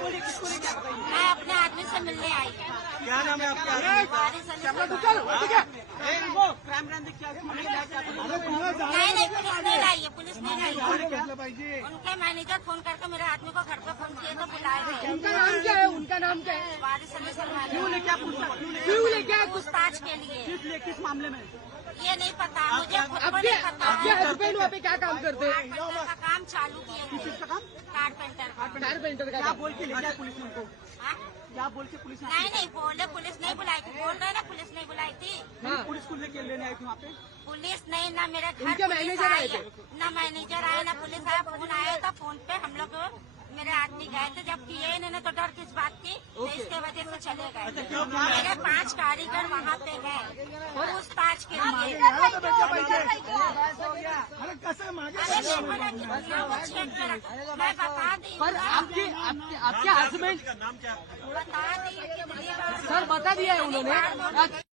बोली किसको लेके आप गई? मैं अपने आदमी से मिलने आई हूँ। क्या नाम है आपके आदमी का? क्राइम ब्रांच क्या नहीं पुलिस नहीं लाई है, पुलिस नहीं लाई है। उनके मैनेजर फोन करके मेरे आदमी को घर पे फोन किए तो बुलाए थे। उनका नाम क्या है? उनका नाम क्या है? वारिस अली सलमान। क्यों लेके आप क्यों लेके आए? पूछताछ के लिए। किस मामले में? ये नहीं पता मुझे, खुद को आपके नहीं पता आपके है। हस्बैंड वहाँ पे क्या काम करते हैं? कारपेंटर का काम चालू किए थे। किसका काम? कारपेंटर का। कारपेंटर का क्या काम। बोल के लेके आए पुलिस ने उनको? हाँ? क्या बोल के पुलिस ने? नहीं बोले, पुलिस नहीं बुलाई थी। बोल रहे ना पुलिस नहीं बुलाई थी। हाँ। पुलिस को लेके लेने आई थी वहाँ पे? पुलिस नहीं, ना मेरे घर उनके पुलिस मैनेजर आए आई थे? है। ना मैनेजर आया, ना पुलिस आया। फोन आया था, फोन पे हम लोग मेरे आदमी गए थे। जब किए इन्होंने तो डर किस बात की, तो इसके वजह से चले गए। मेरे 5 कारीगर वहाँ पे गए पूछताछ के लिए। अरे कसम मांगे अरे नहीं बोला कि वो चेक करा। मैं बता दी पर आपके हस्बैंड बता दी। सर बता दिया है उन्होंने।